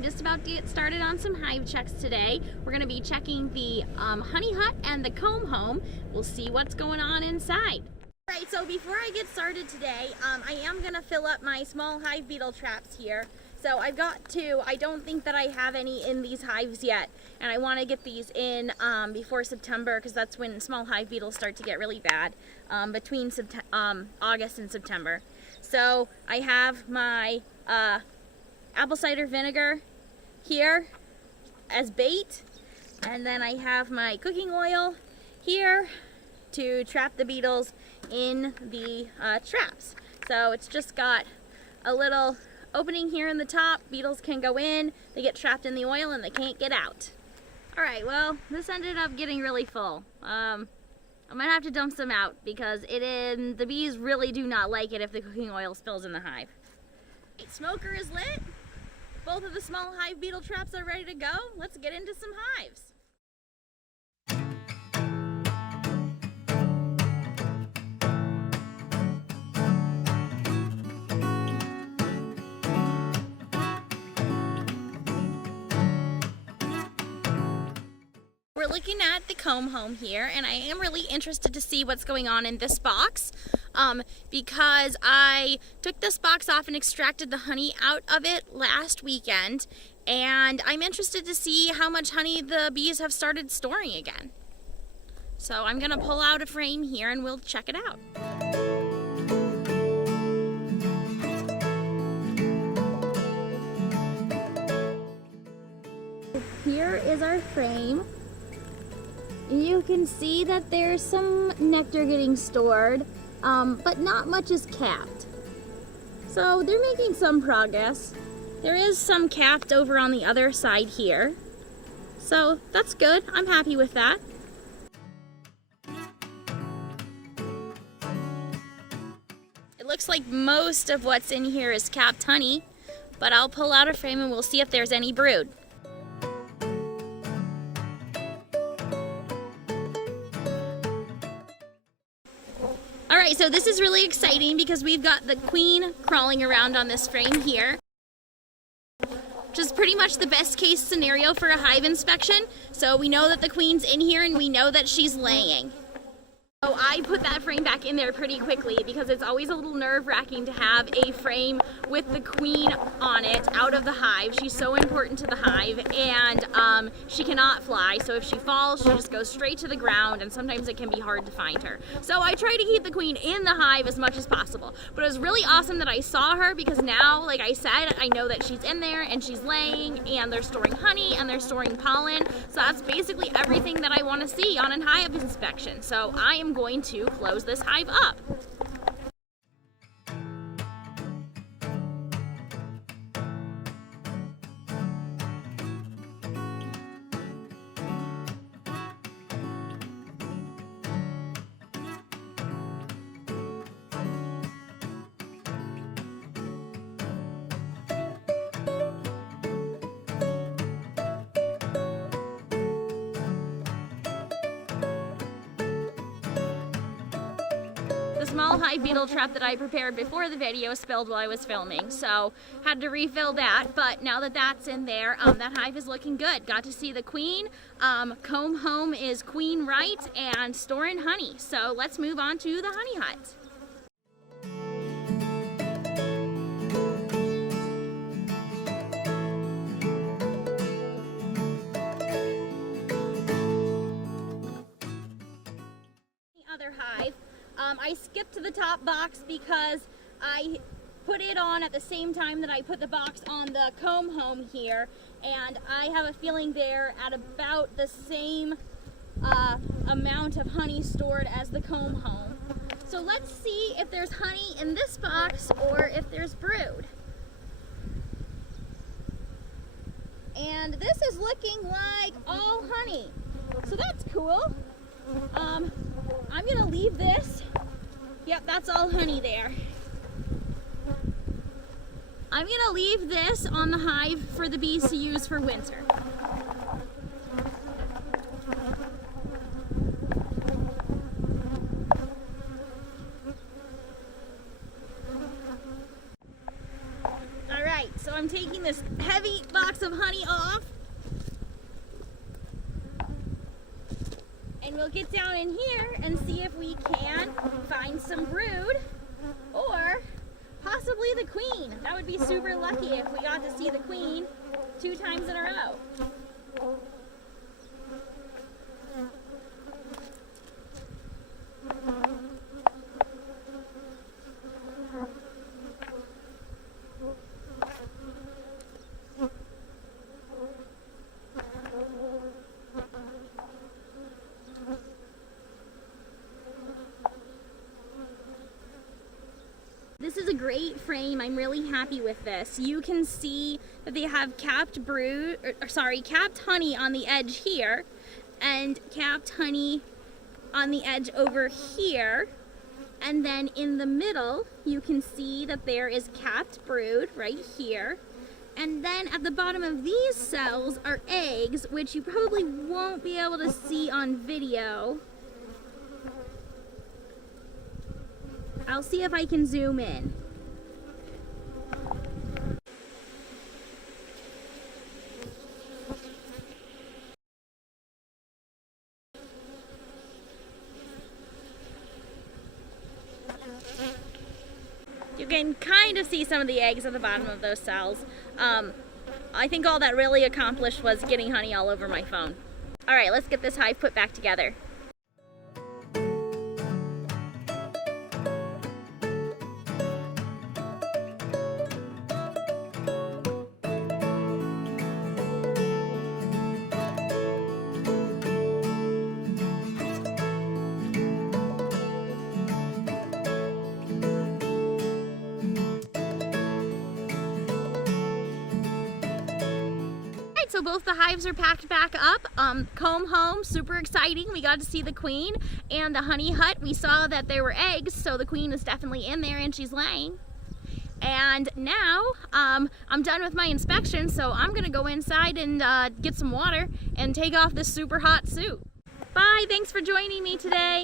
I'm just about to get started on some hive checks today. We're going to be checking the honey hut and the comb home. We'll see what's going on inside. Alright, so before I get started today, I am going to fill up my small hive beetle traps here. So I've got two. I don't think that I have any in these hives yet, and I want to get these in before September, because that's when small hive beetles start to get really bad, between August and September. So I have my apple cider vinegar here as bait, and then I have my cooking oil here to trap the beetles in the traps. So it's just got a little opening here in the top. Beetles can go in, they get trapped in the oil, and they can't get out. Alright, well, this ended up getting really full. I'm gonna have to dump some out because the bees really do not like it if the cooking oil spills in the hive. Smoker is lit. Both of the small hive beetle traps are ready to go. Let's get into some hives. We're looking at the comb home here, and I am really interested to see what's going on in this box because I took this box off and extracted the honey out of it last weekend, and I'm interested to see how much honey the bees have started storing again. So I'm gonna pull out a frame here and we'll check it out. Here is our frame. You can see that there's some nectar getting stored, but not much is capped. So they're making some progress. There is some capped over on the other side here. So that's good. I'm happy with that. It looks like most of what's in here is capped honey, but I'll pull out a frame and we'll see if there's any brood. Alright, so this is really exciting because we've got the queen crawling around on this frame here, which is pretty much the best case scenario for a hive inspection. So we know that the queen's in here and we know that she's laying. So I put that frame back in there pretty quickly because it's always a little nerve-wracking to have a frame with the queen on it out of the hive. She's so important to the hive, and she cannot fly, so if she falls, she just goes straight to the ground, and sometimes it can be hard to find her. So I try to keep the queen in the hive as much as possible. But it was really awesome that I saw her because now, like I said, I know that she's in there and she's laying, and they're storing honey and they're storing pollen. So that's basically everything that I want to see on a hive inspection. So I am going to close this hive up. The small hive beetle trap that I prepared before the video spilled while I was filming, so had to refill that. But now that that's in there, that hive is looking good. Got to see the queen. Comb home is queen right and storing honey. So let's move on to the honey hut. The other hive. I skipped to the top box because I put it on at the same time that I put the box on the comb home here, and I have a feeling they're at about the same amount of honey stored as the comb home. So let's see if there's honey in this box or if there's brood. And this is looking like all honey, so that's cool. I'm gonna leave this. Yep, that's all honey there. I'm gonna leave this on the hive for the bees to use for winter. Alright, so I'm taking taking this heavy box of honey off. And we'll get down in here and see if we can find some brood or possibly the queen. That would be super lucky if we got to see the queen 2 times in a row. This is a great frame. I'm really happy with this. You can see that they have capped honey on the edge here and capped honey on the edge over here. And then in the middle, you can see that there is capped brood right here. And then at the bottom of these cells are eggs, which you probably won't be able to see on video. I'll see if I can zoom in. You can kind of see some of the eggs at the bottom of those cells. I think all that really accomplished was getting honey all over my phone. All right, let's get this hive put back together. So both the hives are packed back up. Comb home, super exciting. We got to see the queen. And the honey hut, we saw that there were eggs, so the queen is definitely in there and she's laying. And now I'm done with my inspection, so I'm gonna go inside and get some water and take off this super hot suit. Bye, thanks for joining me today.